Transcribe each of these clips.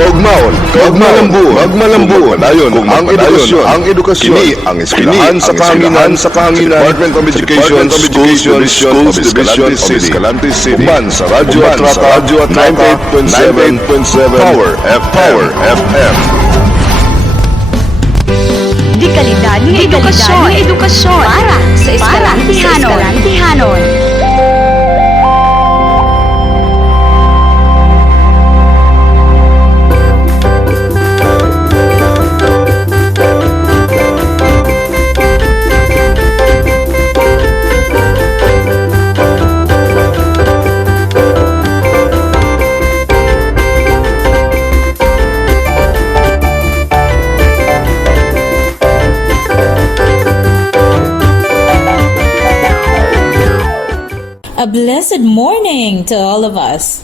kaugmaon, magmalambuon, ang edukasyon, kini ang eskwelahan sa kahanginan, Department of Education, Schools Division of Escalante City, uban sa Radyo at 98.7, Power FM. Di kalidad ng edukasyon para sa Eskalantihanon. A blessed morning to all of us.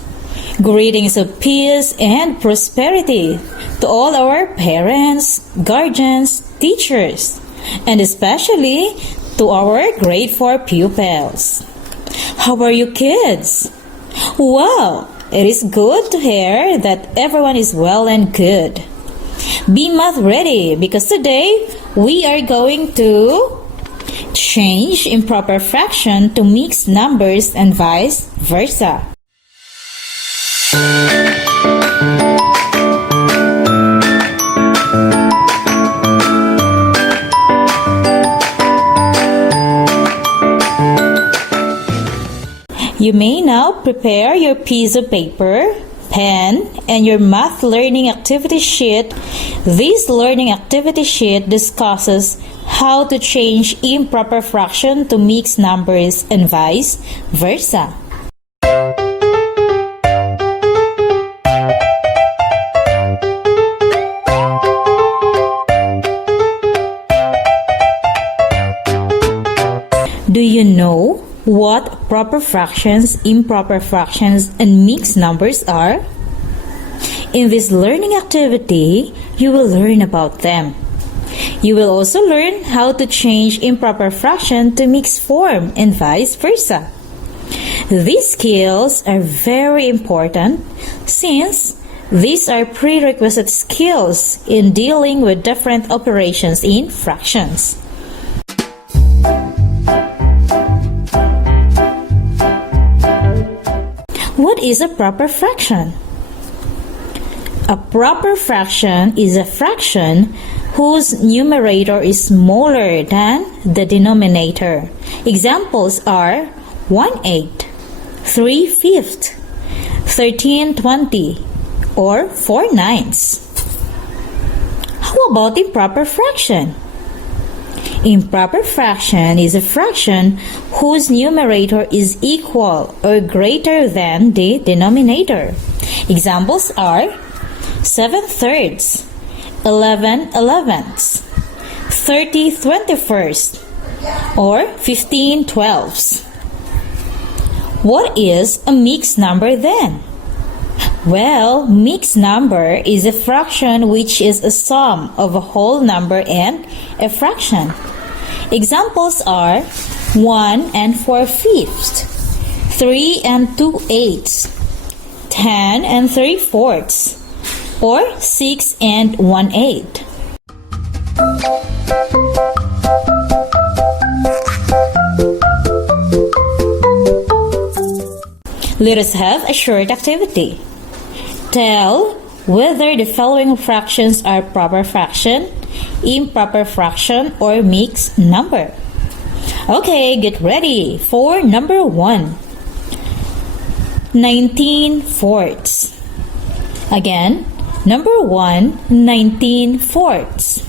Greetings of peace and prosperity to all our parents, guardians, teachers, and especially to our grade 4 pupils. How are you kids? Well, it is good to hear that everyone is well and good. Be math ready because today we are going to change improper fraction to mixed numbers and vice versa. You may now prepare your piece of paper, pen, and your math learning activity sheet. This learning activity sheet discusses how to change improper fraction to mixed numbers and vice versa. Do you know what proper fractions, improper fractions, and mixed numbers are? In this learning activity, you will learn about them. You will also learn how to change improper fraction to mixed form and vice versa. These skills are very important since these are prerequisite skills in dealing with different operations in fractions. What is a proper fraction? A proper fraction is a fraction whose numerator is smaller than the denominator. Examples are 1/8, 3/5, 13/20, or 4/9. How about improper fraction? Improper fraction is a fraction whose numerator is equal or greater than the denominator. Examples are 7/3, 11/11, 30/21, or 15/12. What is a mixed number then? Well, mixed number is a fraction which is a sum of a whole number and a fraction. Examples are 1 and 4/5, 3 and 2/8, 10 and 3/4, or 6 and 1/8. Let us have a short activity. Tell whether the following fractions are proper fraction, improper fraction, or mixed number. Okay, get ready for number 1. 19/4. Again, number 1, 19/4.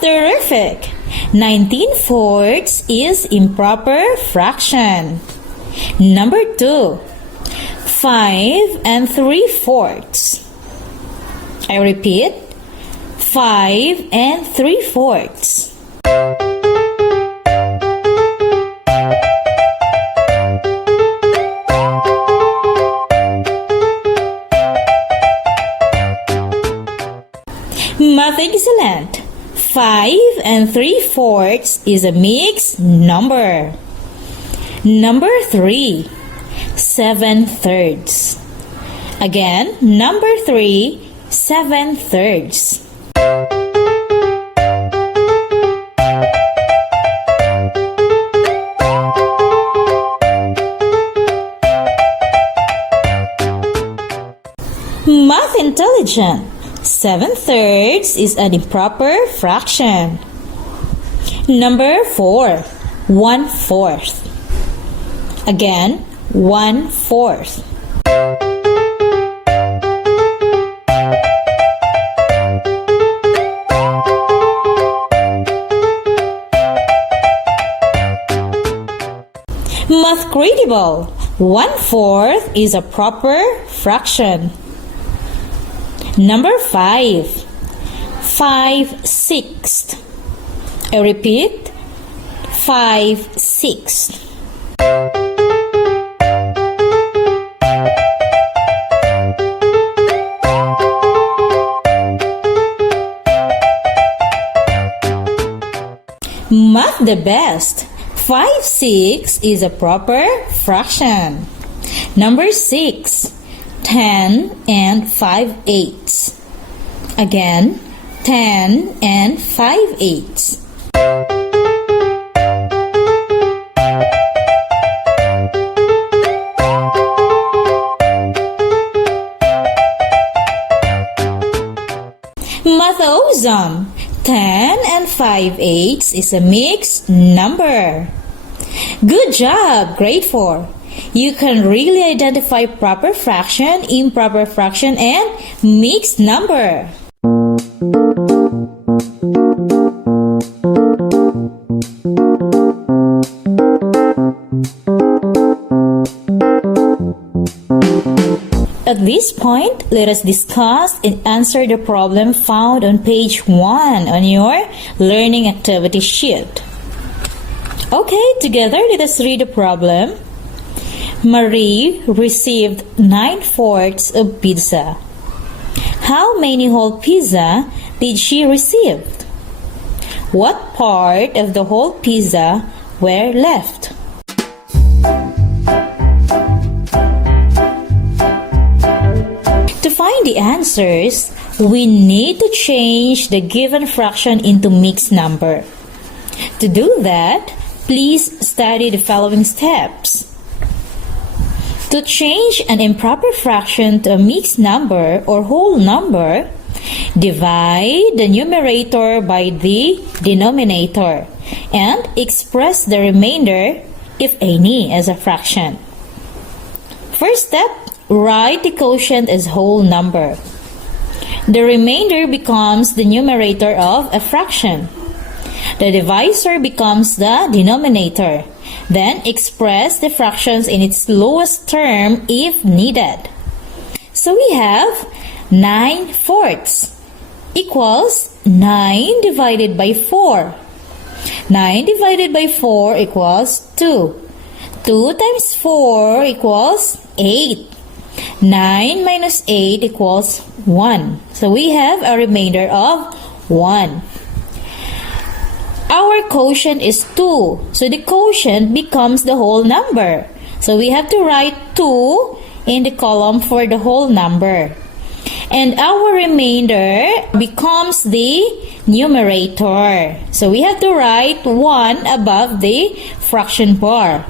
Terrific! 19/4 is improper fraction. Number 2, 5 and 3/4. I repeat, 5 and 3/4. Math excellent! 5 and 3/4 is a mixed number. Number 3, 7/3. Again, number 3, 7/3. Math intelligent. 7/3 is an improper fraction. Number 4, 1/4. Again, 1/4. Math credible. 1/4 is a proper fraction. Number 5, 5/6. I repeat, 5/6. Math the best. 5/6 is a proper fraction. Number 6, 10 and 5/8. Again, 10 and 5/8. Math awesome. 10 and 5/8 is a mixed number. Good job, grade 4. You can really identify proper fraction, improper fraction, and mixed number. At this point, let us discuss and answer the problem found on page 1 on your learning activity sheet. Okay, together let us read the problem. Marie received 9/4 of pizza. How many whole pizza did she receive? What part of the whole pizza were left? To find the answers, we need to change the given fraction into mixed number. To do that, please study the following steps. To change an improper fraction to a mixed number or whole number, divide the numerator by the denominator and express the remainder, if any, as a fraction. First step, write the quotient as whole number. The remainder becomes the numerator of a fraction. The divisor becomes the denominator. Then express the fractions in its lowest term if needed. So we have 9/4 equals 9 divided by 4. 9 divided by 4 equals 2. 2 times 4 equals 8. 9 minus 8 equals 1. So we have a remainder of 1. Our quotient is 2. So the quotient becomes the whole number. So we have to write 2 in the column for the whole number. And our remainder becomes the numerator. So we have to write 1 above the fraction bar.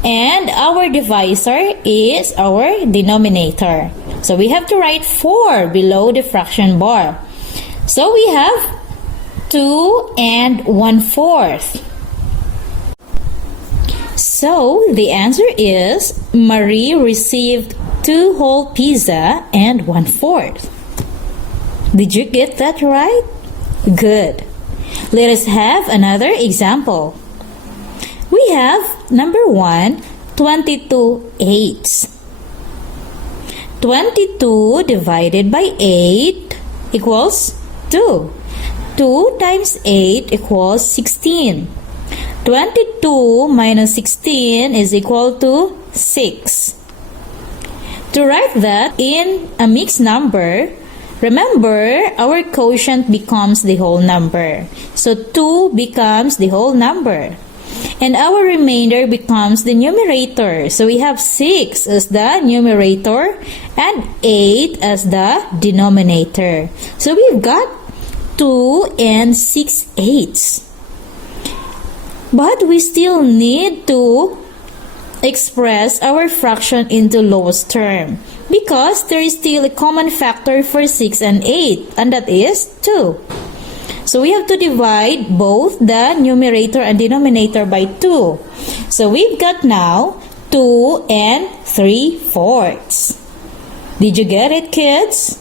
And our divisor is our denominator. So we have to write 4 below the fraction bar. So we have 2 and 1/4. So the answer is Marie received 2 whole pizza and 1/4. Did you get that right? Good. Let us have another example. We have number 1, 22/8. 22 divided by 8 equals 2. 2 times 8 equals 16. 22 minus 16 is equal to 6. To write that in a mixed number, Remember, our quotient becomes the whole number. So 2 becomes the whole number. And our remainder becomes the numerator. So we have 6 as the numerator and 8 as the denominator. So we've got 2 and 6/8. But we still need to express our fraction into lowest term because there is still a common factor for 6 and 8, and that is 2. So we have to divide both the numerator and denominator by 2. So we've got now 2 and 3/4. Did you get it, kids?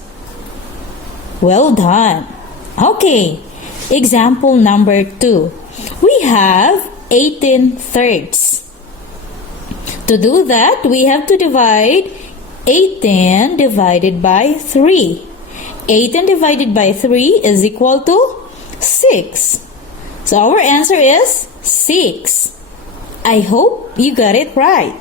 Well done. Okay, example number 2. We have 18/3. To do that, we have to divide 18 divided by 3. 18 divided by 3 is equal to 6. So our answer is 6. I hope you got it right.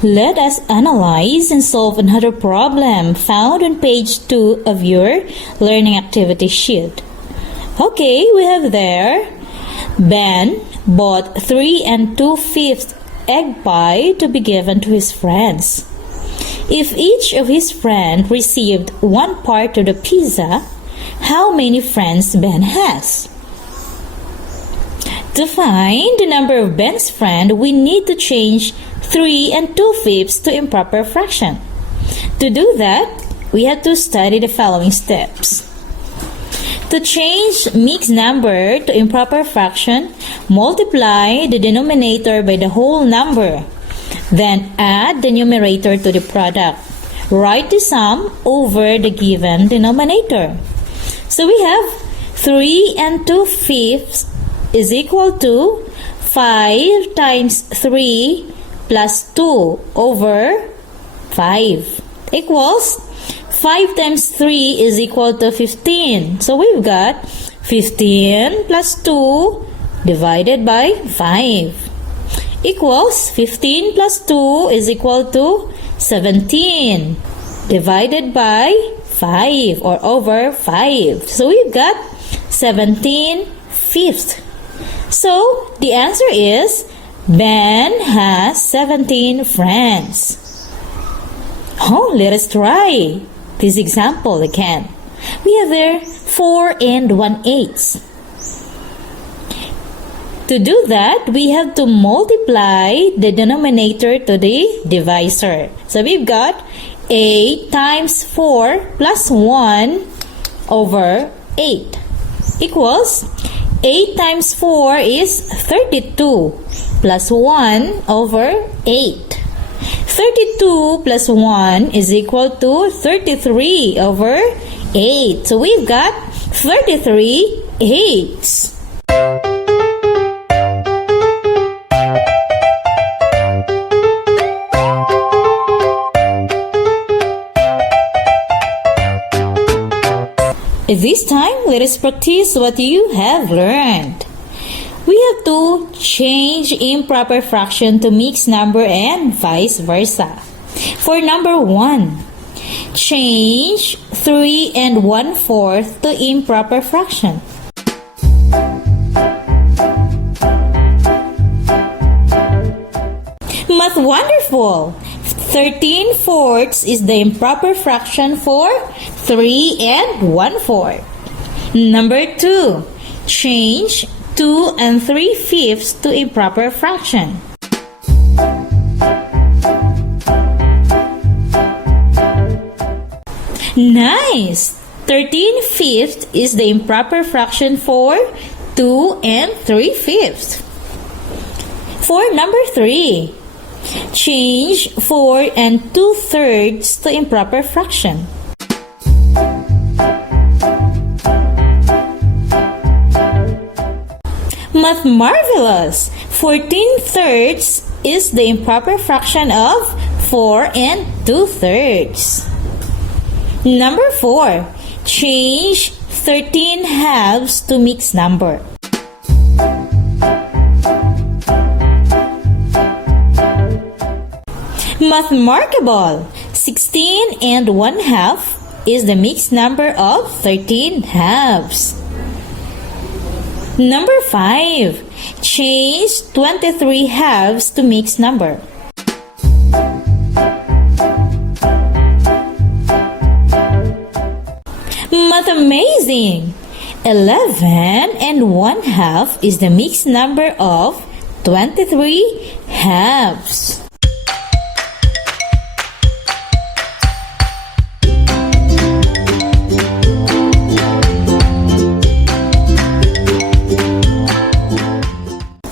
Let us analyze and solve another problem found on page 2 of your learning activity sheet. Okay, we have there, Ben bought 3 2/5 egg pie to be given to his friends. If each of his friends received one part of the pizza, how many friends Ben has? To find the number of Ben's friends, we need to change 3 2/5 to improper fraction. To do that, we have to study the following steps. To change mixed number to improper fraction, multiply the denominator by the whole number. Then add the numerator to the product. Write the sum over the given denominator. So we have 3 2/5 is equal to 5 times 3 plus 2 over 5 equals 5 times 3 is equal to 15. So we've got 15 plus 2 divided by 5 equals 15 plus 2 is equal to 17 divided by 5 or over 5. So we've got 17/5. So the answer is Ben has 17 friends. Oh, let us try this example again. We have there 4 1/8. To do that, we have to multiply the denominator to the divisor. So we've got 8 times 4 plus 1 over 8 equals 8 times 4 is 32 plus 1 over 8. 32 plus 1 is equal to 33 over 8. So we've got 33 eighths. This time, let us practice what you have learned. We have to change improper fraction to mixed number and vice versa. For number 1, change 3 1/4 to improper fraction. Math wonderful! 13/4 is the improper fraction for 3 1/4. Number 2, change 2 3/5 to improper fraction. Nice! 13/5 is the improper fraction for 2 3/5. For number 3, change 4 2/3 to improper fraction. Math marvelous! 14/3 is the improper fraction of 4 2/3. Number 4, change 13 halves to mixed number. Math markable. 16 and 1/2 is the mixed number of 13 halves. Number 5. Change 23 halves to mixed number. Math amazing! 11 and 1/2 is the mixed number of 23 halves.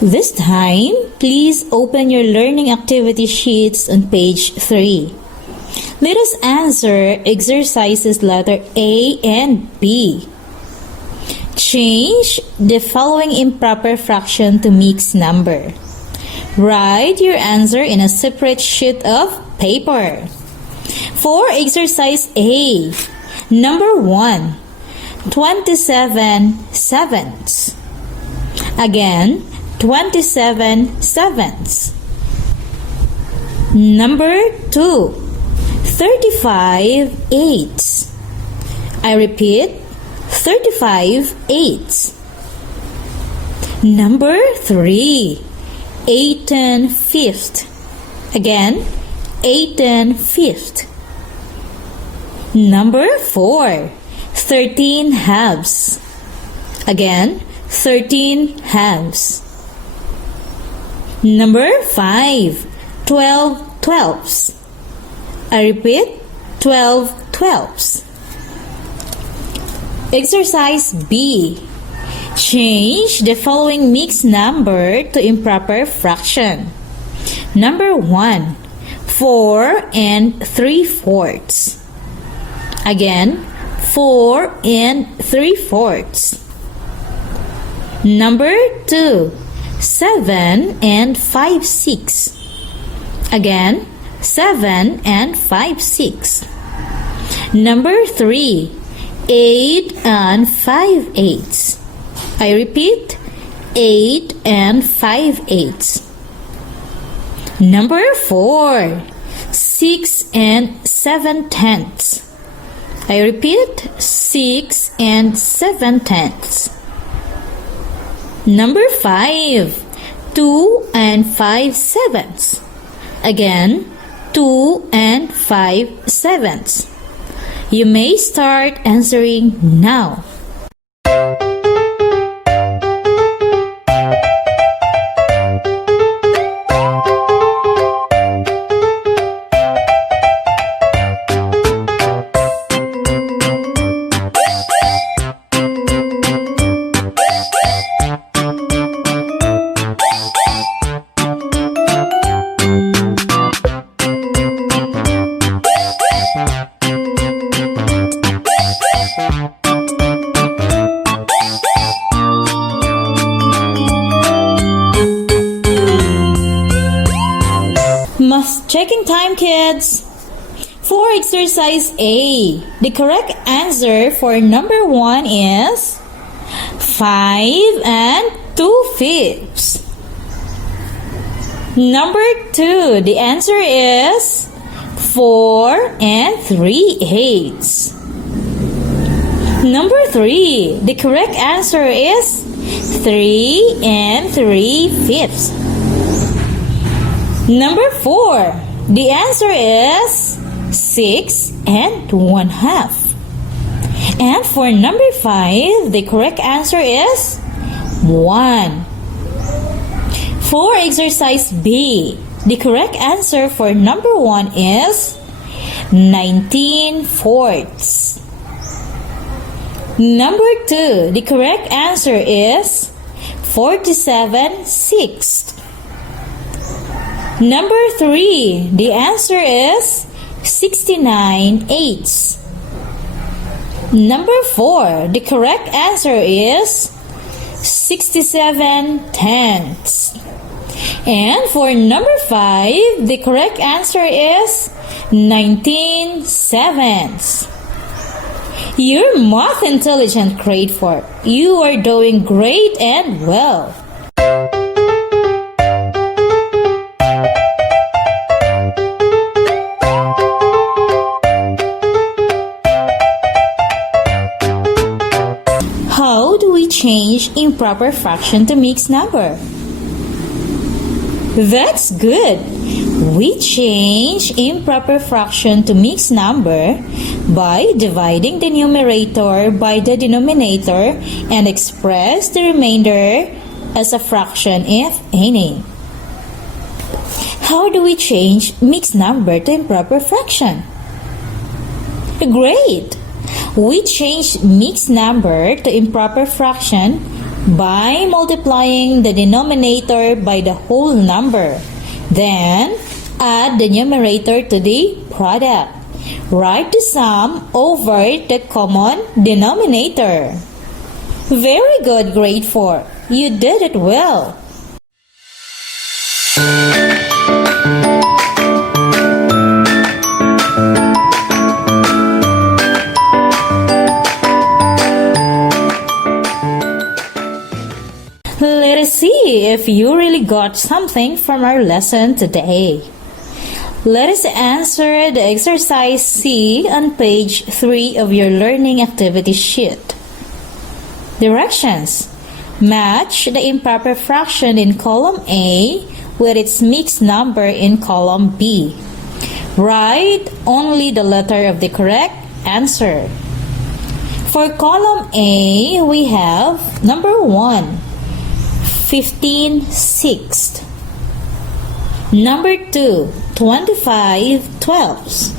This time, please open your learning activity sheets on page 3. Let us answer exercises letter A and B. Change the following improper fraction to mixed number. Write your answer in a separate sheet of paper. For exercise A, number 1, 27 sevenths. Again, 27 sevenths. Number 2, 35 eighths. I repeat, 35 eighths. Number 3, 18 fifth. Again, 18 fifth. Number 4, 13 halves. Again, 13 halves. Number 5, 12 twelfths. I repeat, 12 twelfths. Exercise B. Change the following mixed number to improper fraction. Number 1, 4 and 3/4. Again, 4 and 3/4. Number 2, 7 and 5/6. Again, 7 and 5/6. Number 3, 8 and 5/8. I repeat, 8 and 5/8. Number 4, 6 and 7/10. I repeat, 6 and 7/10. Number 5, 2 and 5/7. Again, 2 and 5/7. You may start answering now. Math checking time, kids. For exercise A, the correct answer for number 1 is 5 and 2/5. Number 2, the answer is 4 and 3/8. Number 3, the correct answer is 3 and 3/5. Number 4, the answer is 6 and 1/2. And for number 5, the correct answer is 1. For exercise B, the correct answer for number 1 is 19/4. Number 2, the correct answer is 47/6. Number 3, the answer is 69/8. Number 4, the correct answer is 67/10. And for number 5, the correct answer is 19/7. You're math intelligent, grade 4. You are doing great and well. improper fraction to mixed number? That's good. We change improper fraction to mixed number by dividing the numerator by the denominator and express the remainder as a fraction if any. How do we change mixed number to improper fraction? Great! We change mixed number to improper fraction by multiplying the denominator by the whole number. Then, add the numerator to the product. Write the sum over the common denominator. Very good, grade 4. You did it well. Let us see if you really got something from our lesson today. Let us answer the exercise C on page 3 of your learning activity sheet. Directions. Match the improper fraction in column A with its mixed number in column B. Write only the letter of the correct answer. For column A, we have number 1. 15 sixths. Number 2, 25 twelfths.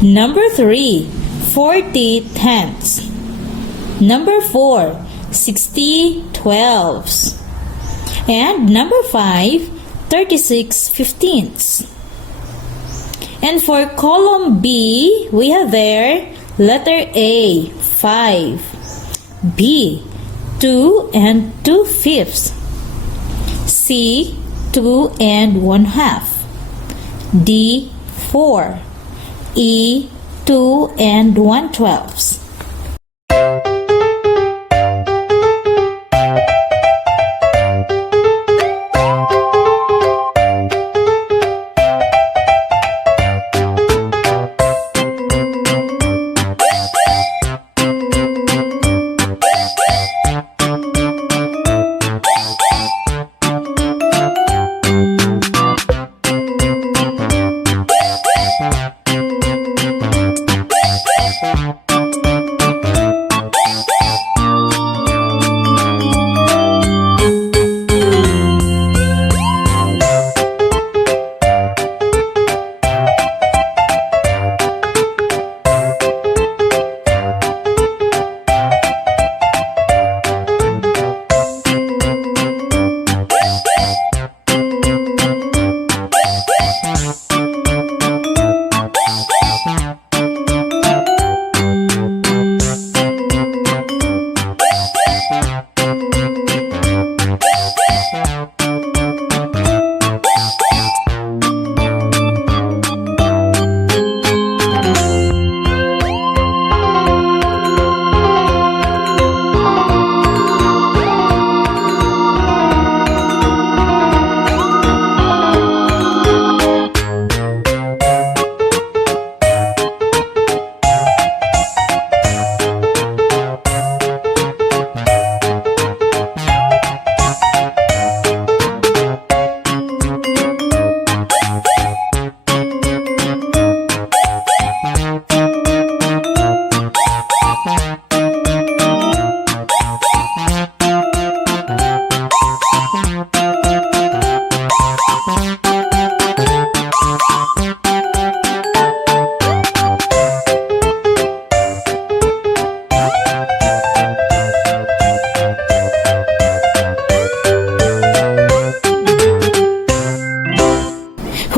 Number 3, 40 tenths. Number 4, 60 twelfths. And number 5, 36 fifteenths. And for column B, we have there letter A, 5. B, 2 and 2/5. C, 2 and 1/2. D, 4. E, 2 and 1/12.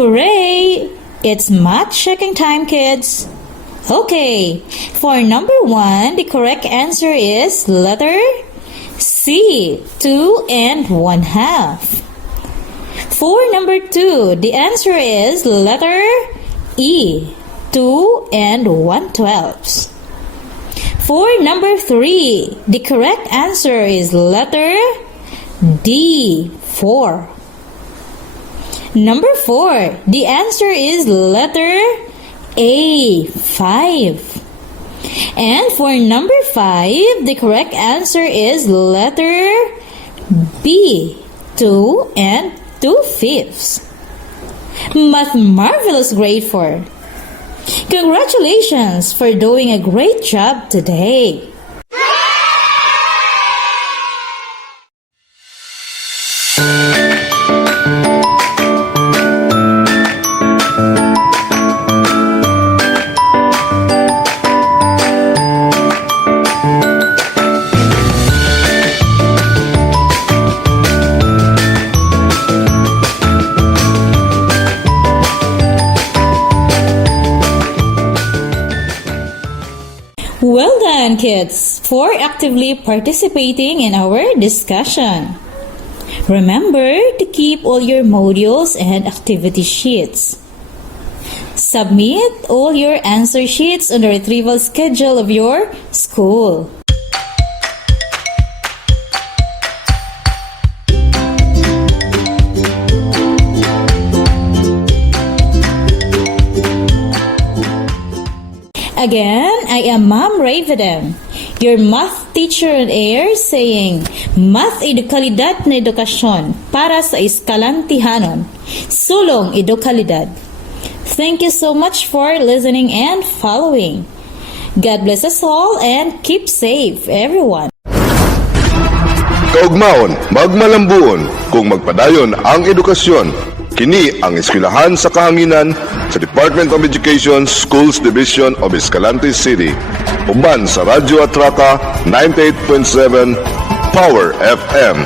Hooray! It's math checking time, kids. Okay, for number 1, the correct answer is letter C, 2 and 1/2. For number 2, the answer is letter E, 2 and 1/12. For number 3, the correct answer is letter D, 4. Number 4, the answer is letter A, 5. And for number 5, the correct answer is letter B, 2 and 2/5. Math Marvelous Grade 4. Congratulations for doing a great job today. Well done, kids, for actively participating in our discussion. Remember to keep all your modules and activity sheets. Submit all your answer sheets on the retrieval schedule of your school. Again, I am Ma'am Raven, your math teacher on air, saying, Math edukalidad na edukasyon para sa eskalantihanon. Sulong edukalidad. Thank you so much for listening and following. God bless us all and keep safe, everyone. Kaugmaon, magmalambuon, kung magpadayon ang edukasyon. Kini ang eskwelahan sa kahanginan sa Department of Education Schools Division of Escalante City. Uban sa Radyo Atraca 98.7 Power FM.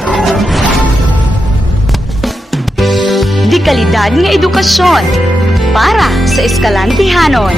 Di kalidad nga edukasyon para sa eskalantihanon.